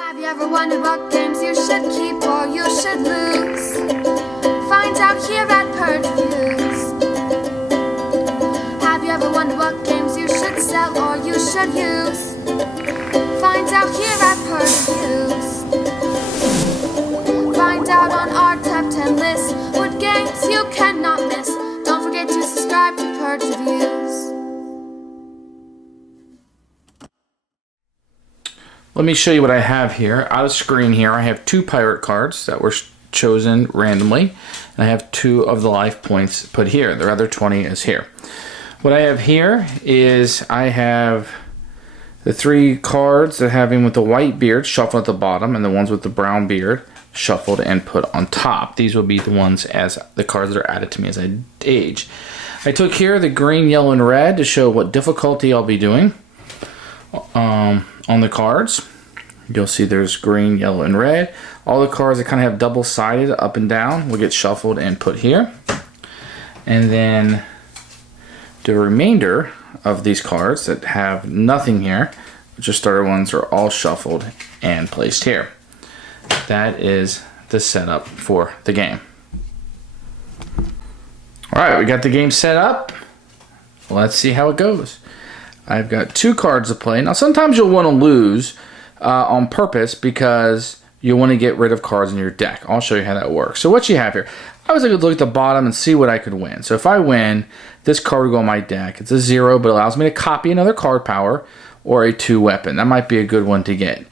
Have you ever wondered what games you should keep or you should lose? Find out here at Purge Reviews. Have you ever wondered what games you should sell or you should use? Find out here at Purge Reviews. Find out on our top 10 list what games you cannot miss. Don't forget to subscribe to Purge Reviews. Let me show you what I have here. Out of screen here, I have 2 pirate cards that were chosen randomly. And I have 2 of the life points put here. The other 20 is here. What I have here is I have the 3 cards that have him with the white beard shuffled at the bottom, and the ones with the brown beard shuffled and put on top. These will be the ones as the cards that are added to me as I age. I took here the green, yellow, and red to show what difficulty I'll be doing. On the cards, you'll see there's green, yellow, and red. All the cards that kind of have double-sided up and down will get shuffled and put here. And then the remainder of these cards that have nothing here, which are starter ones, are all shuffled and placed here. That is the setup for the game. Alright, we got the game set up. Let's see how it goes. I've got 2 cards to play. Now, sometimes you'll want to lose on purpose because you want to get rid of cards in your deck. I'll show you how that works. So what you have here, I was going to look at the bottom and see what I could win. So if I win, this card will go on my deck. It's a 0, but it allows me to copy another card power or a 2 weapon. That might be a good one to get.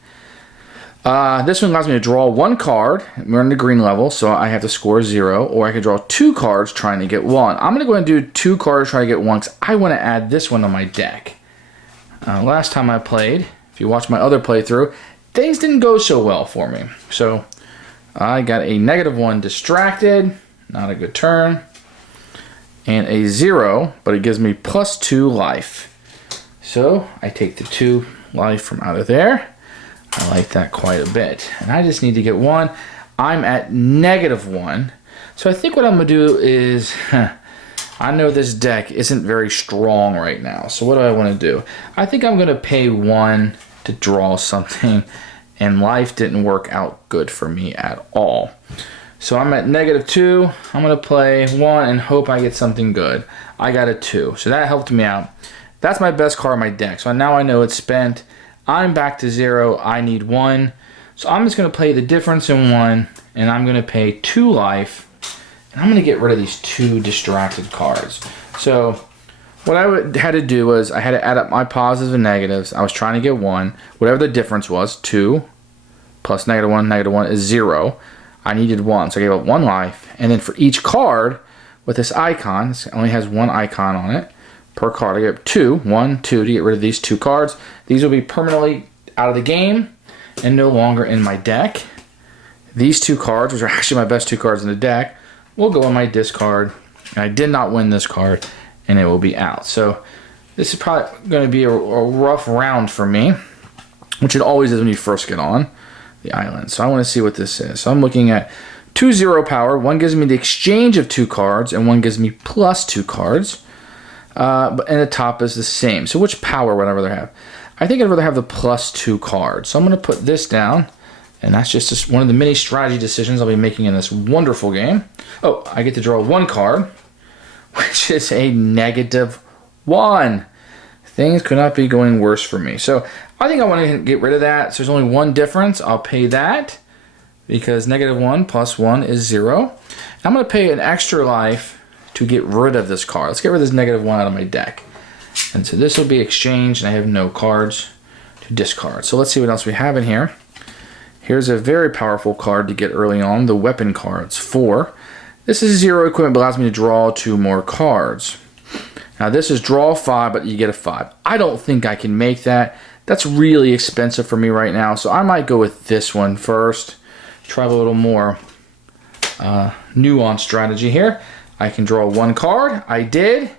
This one allows me to draw 1 card. We're in the green level, so I have to score 0. Or I can draw 2 cards trying to get 1. I'm going to go ahead and do 2 cards trying to get 1 because I want to add this one on my deck. Last time I played, if you watch my other playthrough, things didn't go so well for me. So I got a -1 distracted, not a good turn, and a 0, but it gives me +2 life. So I take the 2 life from out of there. I like that quite a bit. And I just need to get 1. I'm at -1. So I think what I'm going to do is... I know this deck isn't very strong right now, so what do I want to do? I think I'm going to pay 1 to draw something, and life didn't work out good for me at all. So I'm at -2. I'm going to play 1 and hope I get something good. I got a 2, so that helped me out. That's my best card in my deck, so now I know it's spent. I'm back to 0. I need 1. So I'm just going to play the difference in 1, and I'm going to pay 2 life. I'm going to get rid of these 2 distracted cards. So what I had to do was I had to add up my positives and negatives. I was trying to get 1. Whatever the difference was, 2 plus -1 is 0. I needed 1, so I gave up 1 life. And then for each card with this icon, it only has 1 icon on it per card. I gave up 2, 1, 2 to get rid of these 2 cards. These will be permanently out of the game and no longer in my deck. These 2 cards, which are actually my best 2 cards in the deck, will go on my discard. I did not win this card, and it will be out. So this is probably going to be a rough round for me, which it always is when you first get on the island. So I want to see what this is. So I'm looking at 2 0 power. 1 gives me the exchange of 2 cards, and 1 gives me +2 cards. And the top is the same. So which power would I rather have? I think I'd rather have the +2 cards. So I'm going to put this down. And that's just one of the many strategy decisions I'll be making in this wonderful game. Oh, I get to draw 1 card, which is a -1. Things could not be going worse for me. So I think I want to get rid of that. So there's only 1 difference. I'll pay that because -1 plus 1 is 0. I'm going to pay an extra life to get rid of this card. Let's get rid of this -1 out of my deck. And so this will be exchanged, and I have no cards to discard. So let's see what else we have in here. Here's a very powerful card to get early on, the weapon cards. 4. This is 0 equipment, but allows me to draw 2 more cards. Now this is draw 5, but you get a 5. I don't think I can make that. That's really expensive for me right now, so I might go with this one first. Try a little more nuanced strategy here. I can draw 1 card. I did.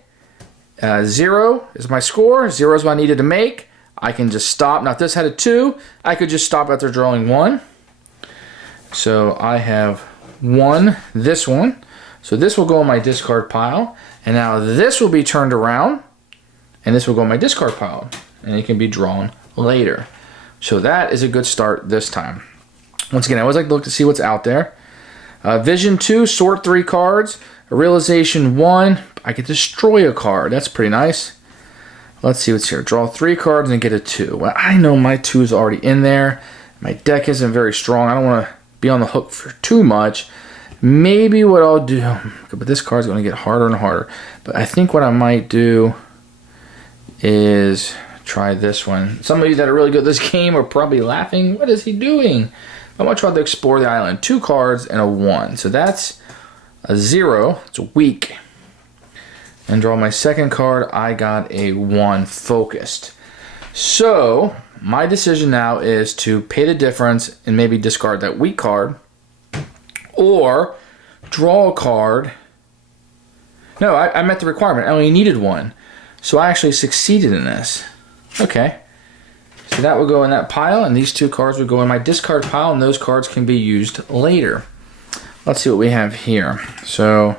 0 is my score. 0 is what I needed to make. I can just stop. Now if this had a 2, I could just stop after drawing 1. So I have 1, this one. So this will go in my discard pile. And now this will be turned around. And this will go in my discard pile. And it can be drawn later. So that is a good start this time. Once again, I always like to look to see what's out there. Vision 2, sort 3 cards. Realization 1, I can destroy a card. That's pretty nice. Let's see what's here. Draw 3 cards and get a 2. Well, I know my 2 is already in there. My deck isn't very strong. I don't want to be on the hook for too much. Maybe what I'll do, but this card's going to get harder and harder. But I think what I might do is try this one. Some of you that are really good at this game are probably laughing. What is he doing? I'm going to try to explore the island. 2 cards and a 1. So that's a 0. It's a weak. And draw my second card. I got a 1 focused. So my decision now is to pay the difference and maybe discard that weak card. Or draw a card. No, I met the requirement. I only needed 1. So I actually succeeded in this. Okay. So that will go in that pile, and these 2 cards will go in my discard pile, and those cards can be used later. Let's see what we have here. So,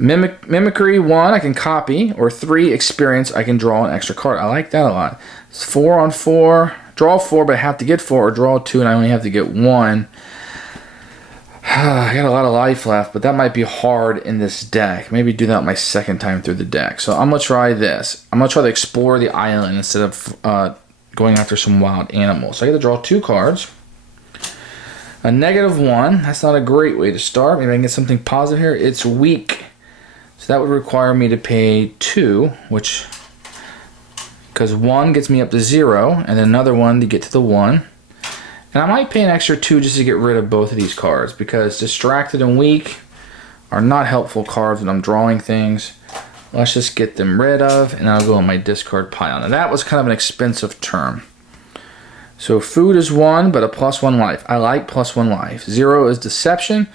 Mimicry 1, I can copy, or 3 experience, I can draw an extra card. I like that a lot. It's 4 on 4. Draw 4, but I have to get 4, or draw 2, and I only have to get 1. I got a lot of life left, but that might be hard in this deck. Maybe do that my second time through the deck. So I'm going to try this. I'm going to try to explore the island instead of going after some wild animals. So I got to draw 2 cards. A -1. That's not a great way to start. Maybe I can get something positive here. It's weak. So that would require me to pay 2, which, because 1 gets me up to 0, and then another 1 to get to the 1. And I might pay an extra 2 just to get rid of both of these cards, because distracted and weak are not helpful cards when I'm drawing things. Let's just get them rid of, and I'll go in my discard pile. Now that was kind of an expensive turn. So food is 1, but a +1 life. I like +1 life. 0 is deception,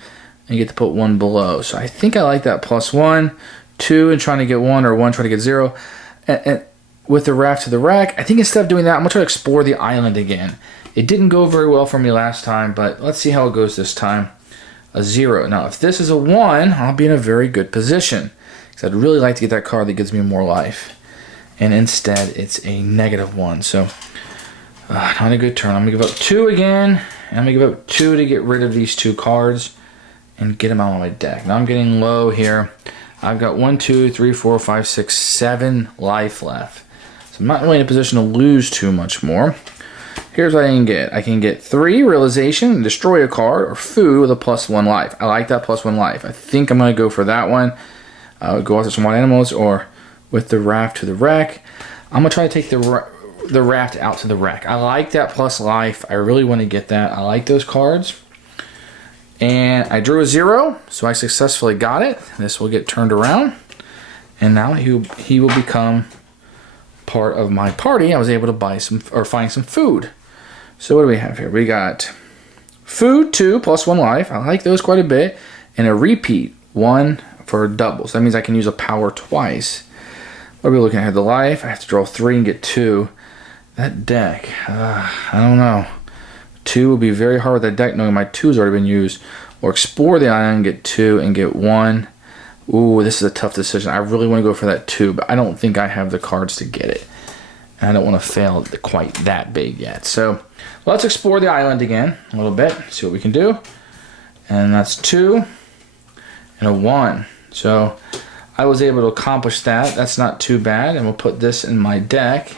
and you get to put 1 below. So I think I like that +1, 2 and trying to get 1, or 1 trying to get 0. And with the raft to the rack, I think instead of doing that, I'm going to try to explore the island again. It didn't go very well for me last time, but let's see how it goes this time. A 0. Now, if this is a 1, I'll be in a very good position, because I'd really like to get that card that gives me more life. And instead, it's a -1. So, not a good turn. I'm going to give up 2 again, and I'm going to give up 2 to get rid of these 2 cards and get them out of my deck. Now I'm getting low here. I've got 1, 2, 3, 4, 5, 6, 7 life left. So I'm not really in a position to lose too much more. Here's what I can get. I can get 3 realization, destroy a card, or food with a +1 life. I like that +1 life. I think I'm going to go for that one. Go after some wild animals, or with the raft to the wreck. I'm going to try to take the raft out to the wreck. I like that plus life. I really want to get that. I like those cards. And I drew a 0, so I successfully got it. This will get turned around. And now he will become part of my party. I was able to buy some, or find some food. So what do we have here? We got food 2 +1 life. I like those quite a bit. And a repeat 1 for doubles. That means I can use a power twice. What are we looking at here? The life. I have to draw 3 and get 2. That deck. I don't know. 2 will be very hard with that deck, knowing my 2's already been used. Or explore the island, get 2 and get 1. Ooh, this is a tough decision. I really want to go for that 2, but I don't think I have the cards to get it. And I don't want to fail quite that big yet. So let's explore the island again a little bit, see what we can do. And that's 2 and a 1. So I was able to accomplish that. That's not too bad. And we'll put this in my deck.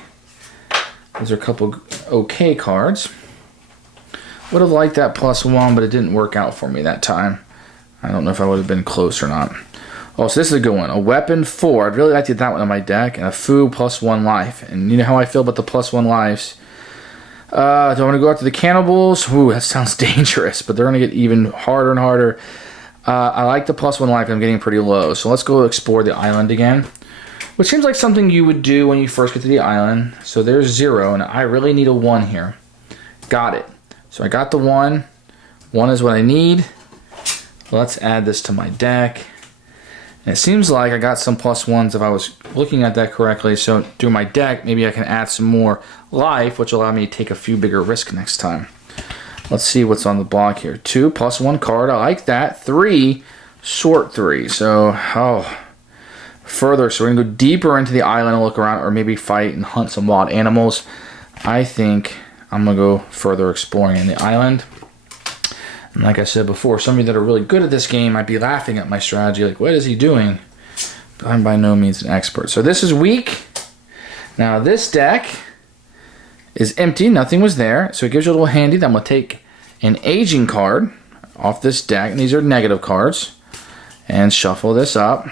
Those are a couple okay cards. Would have liked that +1, but it didn't work out for me that time. I don't know if I would have been close or not. Oh, so this is a good one. A weapon 4. I'd really like to get that one on my deck. And a food +1 life. And you know how I feel about the +1 lives. Do I want to go after the cannibals? Ooh, that sounds dangerous. But they're going to get even harder and harder. I like the +1 life. I'm getting pretty low. So let's go explore the island again. Which seems like something you would do when you first get to the island. So there's 0. And I really need a 1 here. Got it. So I got the 1. 1 is what I need. Let's add this to my deck. And it seems like I got some +1s if I was looking at that correctly. So through my deck, maybe I can add some more life, which will allow me to take a few bigger risks next time. Let's see what's on the block here. 2 +1 card. I like that. 3, sort 3. So, further. So we're going to go deeper into the island and look around, or maybe fight and hunt some wild animals. I think I'm going to go further exploring in the island. And like I said before, some of you that are really good at this game might be laughing at my strategy, like, what is he doing? But I'm by no means an expert. So this is weak. Now this deck is empty, nothing was there. So it gives you a little handy that I'm going to take an aging card off this deck, and these are negative cards, and shuffle this up.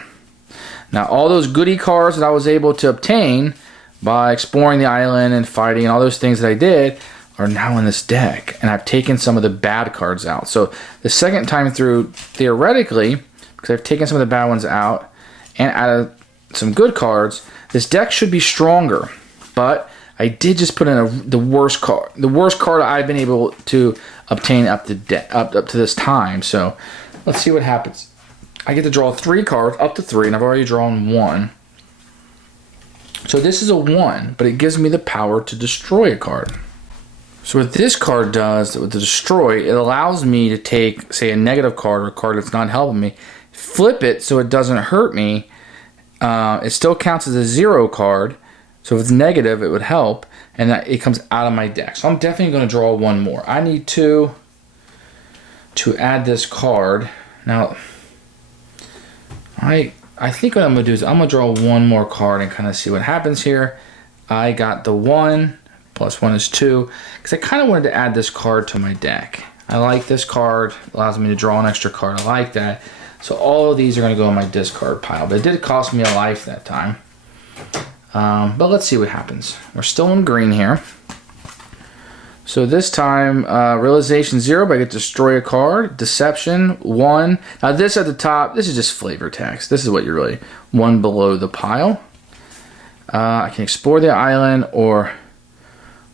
Now all those goodie cards that I was able to obtain by exploring the island and fighting and all those things that I did are now in this deck, and I've taken some of the bad cards out. So the second time through, theoretically, because I've taken some of the bad ones out and added some good cards, this deck should be stronger. But I did just put in the worst card I've been able to obtain up to this time. So let's see what happens. I get to draw 3 cards, up to 3, and I've already drawn 1. So this is a 1, but it gives me the power to destroy a card. So what this card does with the destroy, it allows me to take, say, a negative card or a card that's not helping me, flip it so it doesn't hurt me. It still counts as a 0 card. So if it's negative, it would help, and that it comes out of my deck. So I'm definitely going to draw 1 more. I need to add this card. Now, I think what I'm going to do is I'm going to draw 1 more card and kind of see what happens here. I got the 1. Plus 1 is 2, because I kind of wanted to add this card to my deck. I like this card. It allows me to draw an extra card. I like that. So all of these are going to go in my discard pile. But it did cost me a life that time. But let's see what happens. We're still in green here. So this time, realization 0, but I get to destroy a card. Deception 1. Now this at the top, this is just flavor text. This is what you're really 1 below the pile. I can explore the island or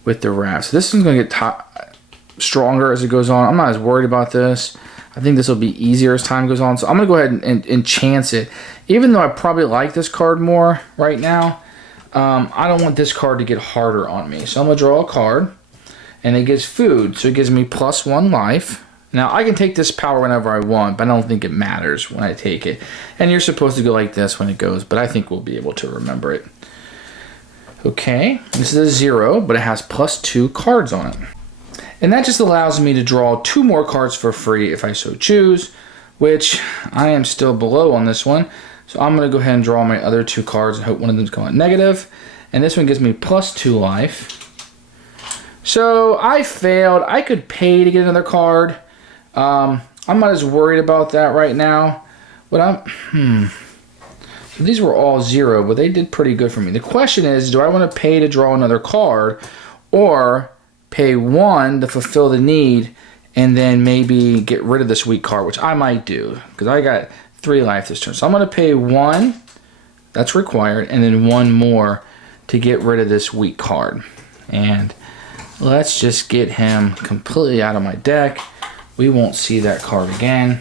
with the raft. So this one's going to get stronger as it goes on. I'm not as worried about this. I think this will be easier as time goes on. So I'm going to go ahead and chance it. Even though I probably like this card more right now, I don't want this card to get harder on me. So I'm going to draw a card, and it gives food. So it gives me plus 1 life. Now I can take this power whenever I want, but I don't think it matters when I take it. And you're supposed to go like this when it goes, but I think we'll be able to remember it. Okay, this is a 0, but it has plus 2 cards on it. And that just allows me to draw 2 more cards for free if I so choose, which I am still below on this one. So I'm going to go ahead and draw my other 2 cards and hope one of them come out negative. And this one gives me plus 2 life. So I failed. I could pay to get another card. I'm not as worried about that right now. But these were all 0, but they did pretty good for me. The question is, do I want to pay to draw another card, or pay 1 to fulfill the need and then maybe get rid of this weak card, which I might do because I got 3 life this turn. So I'm going to pay 1, that's required, and then 1 more to get rid of this weak card. And let's just get him completely out of my deck. We won't see that card again.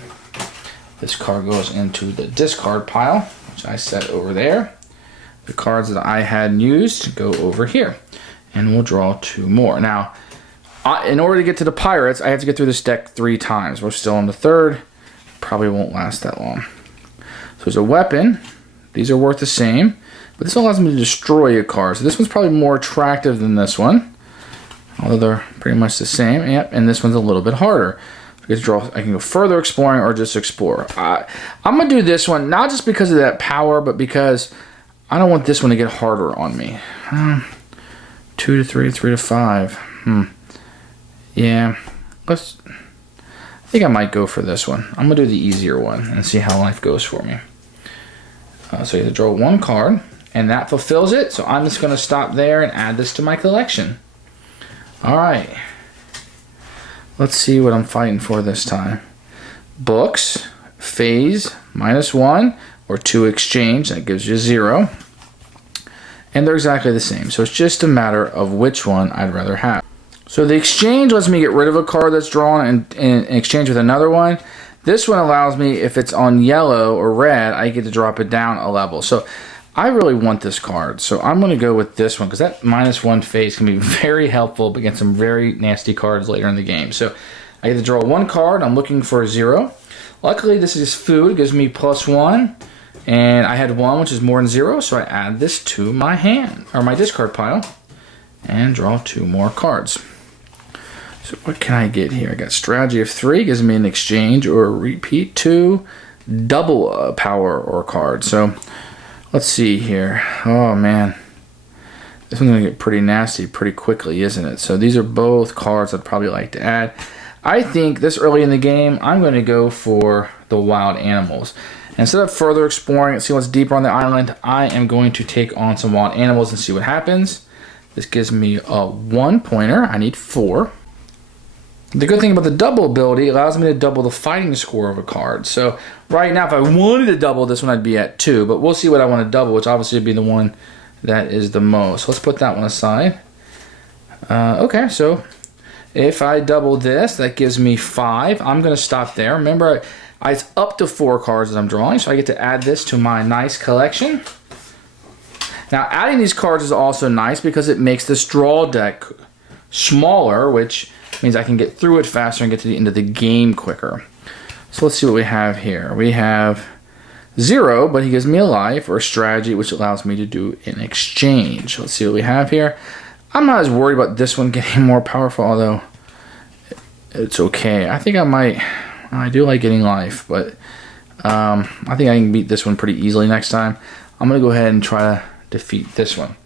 This card goes into the discard pile, which I set over there. The cards that I had used go over here. And we'll draw 2 more. Now, in order to get to the pirates, I have to get through this deck 3 times. We're still on the 3rd. Probably won't last that long. So there's a weapon. These are worth the same. But this allows me to destroy a card. So this one's probably more attractive than this one. Although they're pretty much the same. Yep, and this one's a little bit harder. I can go further exploring or just explore. I'm going to do this one, not just because of that power, but because I don't want this one to get harder on me. 2 to 3, 3 to 5. Yeah, I think I might go for this one. I'm going to do the easier one and see how life goes for me. So you have to draw 1 card, and that fulfills it. So I'm just going to stop there and add this to my collection. All right. Let's see what I'm fighting for this time. Books, phase, -1, or 2 exchange, that gives you 0. And they're exactly the same, so it's just a matter of which one I'd rather have. So the exchange lets me get rid of a card that's drawn and exchange with another one. This one allows me, if it's on yellow or red, I get to drop it down a level. So I really want this card, so I'm going to go with this one because that -1 phase can be very helpful against some very nasty cards later in the game. So I get to draw 1 card. I'm looking for a 0. Luckily, this is food. It gives me +1, and I had 1, which is more than 0, so I add this to my hand, or my discard pile, and draw 2 more cards. So what can I get here? I got strategy of 3, gives me an exchange or a repeat. 2, double power or card. So let's see here. Oh man, this one's gonna get pretty nasty pretty quickly, isn't it? So these are both cards I'd probably like to add. I think this early in the game, I'm going to go for the wild animals. Instead of further exploring and see what's deeper on the island, I am going to take on some wild animals and see what happens. This gives me a 1 pointer. I need 4. The good thing about the double ability, it allows me to double the fighting score of a card. So right now, if I wanted to double this one, I'd be at 2. But we'll see what I want to double, which obviously would be the one that is the most. So let's put that one aside. Okay, so if I double this, that gives me 5. I'm going to stop there. Remember, it's up to 4 cards that I'm drawing, so I get to add this to my nice collection. Now, adding these cards is also nice because it makes this draw deck smaller, which means I can get through it faster and get to the end of the game quicker. So let's see what we have here. We have 0, but he gives me a life or a strategy, which allows me to do an exchange. Let's see what we have here. I'm not as worried about this one getting more powerful, although it's okay. I think I do like getting life, but I think I can beat this one pretty easily next time. I'm going to go ahead and try to defeat this one.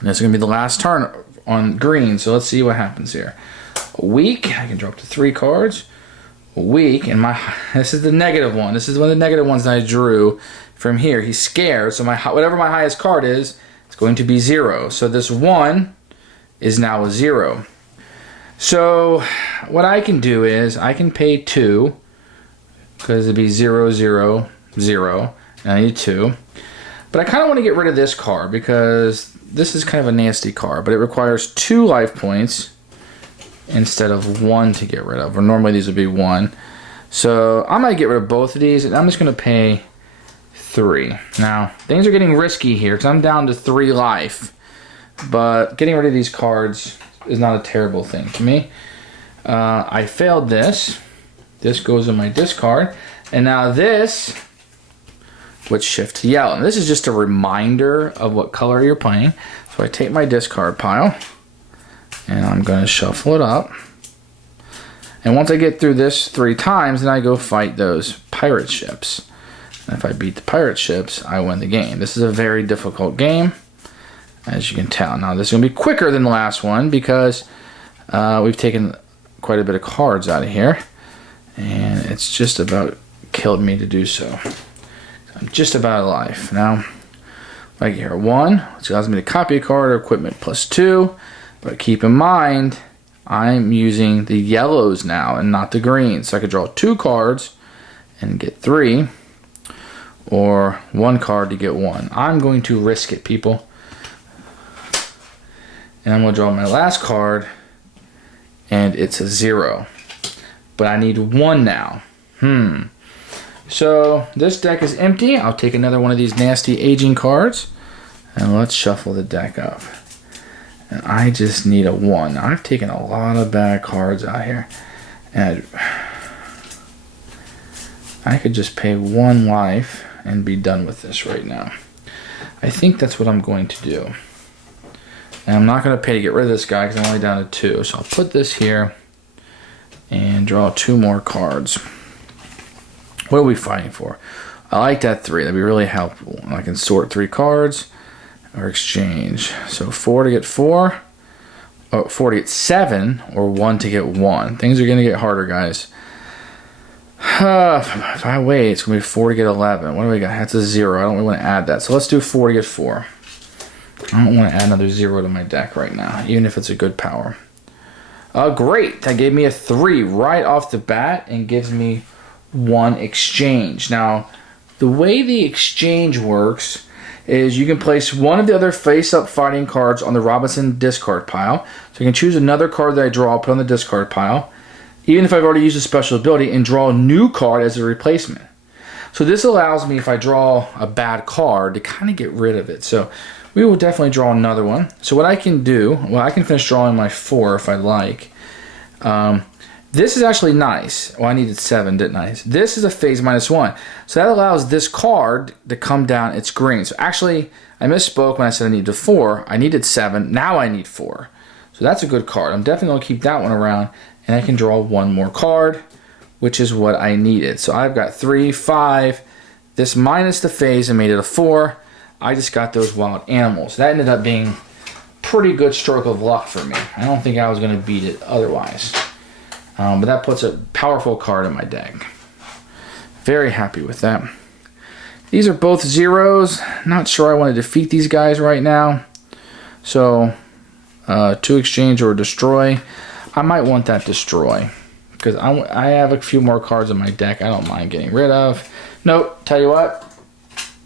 And this is going to be the last turn on green, so let's see what happens here. A weak, I can draw up to 3 cards. A weak, and this is the negative one. This is one of the negative ones that I drew from here. He's scared, so whatever my highest card is, it's going to be 0. So this 1 is now a 0. So what I can do is I can pay 2 because it'd be 0, 0, 0, and I need 2. But I kind of want to get rid of this card because this is kind of a nasty card, but it requires 2 life points instead of 1 to get rid of, or normally these would be 1. So I might get rid of both of these, and I'm just going to pay 3. Now, things are getting risky here because I'm down to 3 life, but getting rid of these cards is not a terrible thing to me. I failed this. This goes in my discard, and now this would shift to yellow. And this is just a reminder of what color you're playing. So I take my discard pile, and I'm going to shuffle it up. And once I get through this 3 times, then I go fight those pirate ships. And if I beat the pirate ships, I win the game. This is a very difficult game, as you can tell. Now, this is going to be quicker than the last one because we've taken quite a bit of cards out of here. And it's just about killed me to do so. I'm just about alive. Now, like here, 1, which allows me to copy a card or equipment +2. But keep in mind, I'm using the yellows now and not the greens. So I could draw 2 cards and get 3, or 1 card to get 1. I'm going to risk it, people. And I'm going to draw my last card, and it's a 0. But I need 1 now. So this deck is empty. I'll take another one of these nasty aging cards, and let's shuffle the deck up. And I just need a 1. I've taken a lot of bad cards out here. And I could just pay 1 life and be done with this right now. I think that's what I'm going to do. And I'm not going to pay to get rid of this guy because I'm only down to 2. So I'll put this here and draw 2 more cards. What are we fighting for? I like that 3. That'd be really helpful. I can sort 3 cards or exchange. So 4 to get 4, 4 to get 7, or 1 to get 1. Things are going to get harder, guys. If I wait, it's going to be 4 to get 11. What do we got? That's a 0. I don't really want to add that. So let's do 4 to get 4. I don't want to add another 0 to my deck right now, even if it's a good power. Great. That gave me a 3 right off the bat and gives me 1 exchange. Now, the way the exchange works is you can place one of the other face-up fighting cards on the Robinson discard pile. So you can choose another card that I draw, put on the discard pile, even if I've already used a special ability, and draw a new card as a replacement. So this allows me, if I draw a bad card, to kind of get rid of it. So we will definitely draw another one. So what I can do, well, I can finish drawing my 4 if I like. This is actually nice. Well, I needed 7, didn't I? This is a phase -1. So that allows this card to come down its green. So actually, I misspoke when I said I needed 4. I needed 7. Now I need 4. So that's a good card. I'm definitely going to keep that one around, and I can draw one more card, which is what I needed. So I've got 3, 5. This minus the phase and made it a 4. I just got those wild animals. That ended up being pretty good stroke of luck for me. I don't think I was going to beat it otherwise. But that puts a powerful card in my deck. Very happy with that. These are both zeros. Not sure I want to defeat these guys right now. So, to exchange or destroy. I might want that destroy. Because I have a few more cards in my deck I don't mind getting rid of. Nope, tell you what.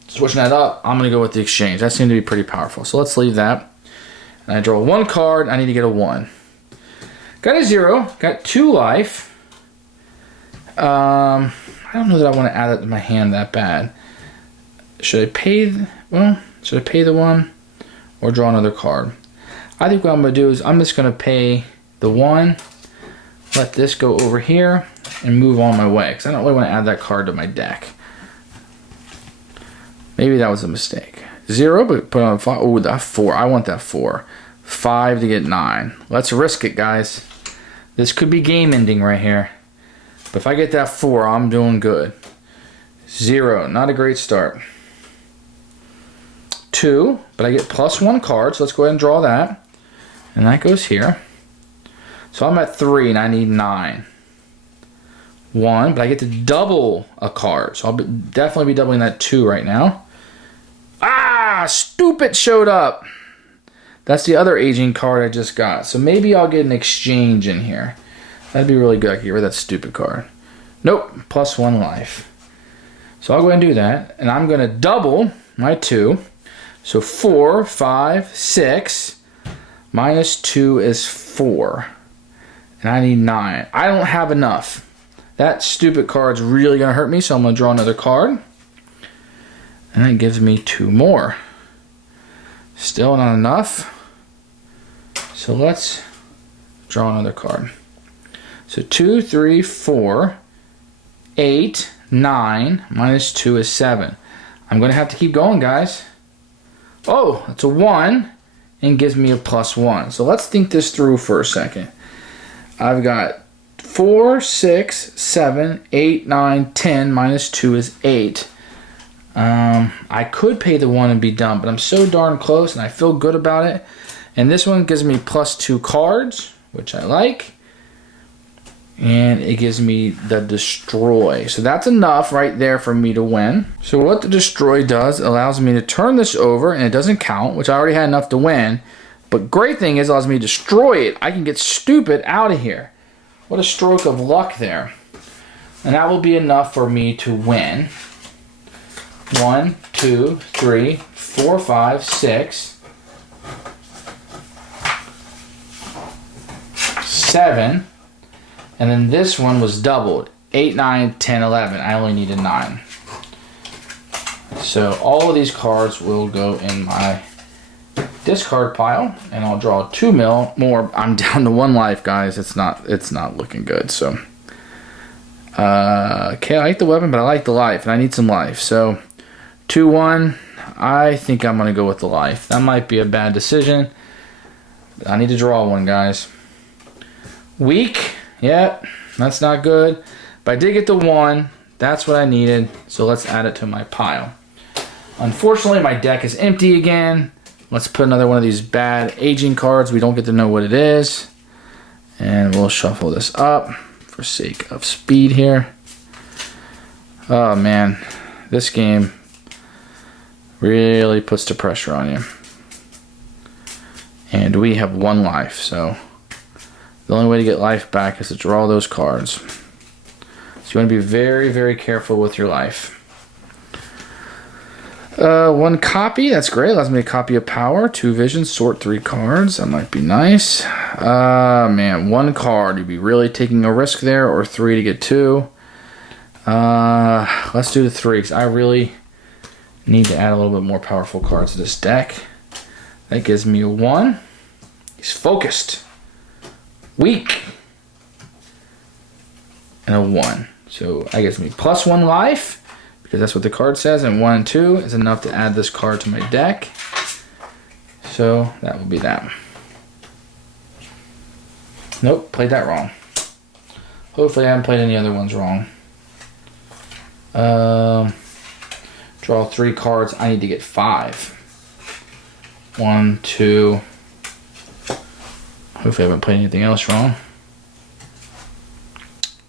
Switching that up, I'm going to go with the exchange. That seemed to be pretty powerful. So let's leave that. And I draw one card. I need to get a 1. Got a 0. Got 2 life. I don't know that I want to add that to my hand that bad. Should I pay the 1 or draw another card? I think what I'm going to do is I'm just going to pay the 1, let this go over here, and move on my way. Because I don't really want to add that card to my deck. Maybe that was a mistake. 0, but put on 5. Oh, that 4. I want that 4. 5 to get 9. Let's risk it, guys. This could be game ending right here. But if I get that 4, I'm doing good. 0. Not a great start. 2, but I get +1 card, so let's go ahead and draw that. And that goes here. So I'm at 3 and I need 9. 1, but I get to double a card. So I'll definitely be doubling that 2 right now. Ah, stupid showed up. That's the other aging card I just got. So maybe I'll get an exchange in here. That'd be really good. I can get rid of that stupid card. Nope, +1 life. So I'll go ahead and do that. And I'm going to double my 2. So 4, 5, 6. Minus 2 is 4. And I need 9. I don't have enough. That stupid card's really going to hurt me, so I'm going to draw another card. And that gives me 2 more. Still not enough. So let's draw another card. So 2, 3, 4, 8, 9. Minus 2 is 7. I'm going to have to keep going, guys. Oh, that's a 1. And gives me a +1. So let's think this through for a second. I've got 4, 6, 7, 8, 9, 10. Minus 2 is 8. I could pay the 1 and be done, but I'm so darn close and I feel good about it. And this one gives me +2 cards, which I like. And it gives me the destroy. So that's enough right there for me to win. So what the destroy does, allows me to turn this over and it doesn't count, which I already had enough to win. But great thing is it allows me to destroy it. I can get stupid out of here. What a stroke of luck there. And that will be enough for me to win. 1, 2, 3, 4, 5, 6, 7. And then this one was doubled. 8, 9, 10, 11. I only needed 9. So all of these cards will go in my discard pile. And I'll draw 2 more. I'm down to 1 life, guys. It's not looking good. So okay, I like the weapon, but I like the life. And I need some life. So 2, 1. I think I'm going to go with the life. That might be a bad decision. I need to draw 1, guys. Weak. Yep, that's not good. But I did get the 1. That's what I needed. So let's add it to my pile. Unfortunately, my deck is empty again. Let's put another one of these bad aging cards. We don't get to know what it is. And we'll shuffle this up for sake of speed here. Oh, man. This game really puts the pressure on you. And we have 1 life, so the only way to get life back is to draw those cards. So you want to be very, very careful with your life. 1 copy, that's great. Allows me to copy a power. 2 vision, sort 3 cards. That might be nice. Man, 1 card. You'd be really taking a risk there, or 3 to get 2. Let's do the 3, because I really need to add a little bit more powerful cards to this deck. That gives me a 1. He's focused. Weak. And a 1. So that gives me +1 life, because that's what the card says, and 1 and 2 is enough to add this card to my deck. So that will be that. Nope, played that wrong. Hopefully I haven't played any other ones wrong. Draw 3 cards. I need to get 5. 1, 2. Hopefully I haven't played anything else wrong.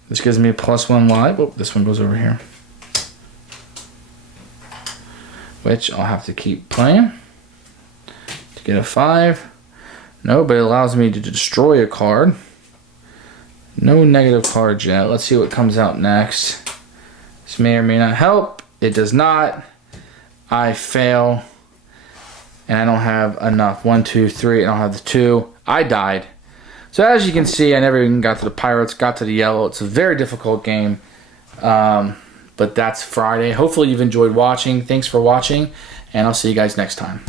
This gives me a +1 live. Oh, this one goes over here. Which I'll have to keep playing to get a 5. No, but it allows me to destroy a card. No negative cards yet. Let's see what comes out next. This may or may not help. It does not. I fail. And I don't have enough. 1, 2, 3. I don't have the 2. I died. So as you can see, I never even got to the pirates, got to the yellow. It's a very difficult game. But that's Friday. Hopefully you've enjoyed watching. Thanks for watching. And I'll see you guys next time.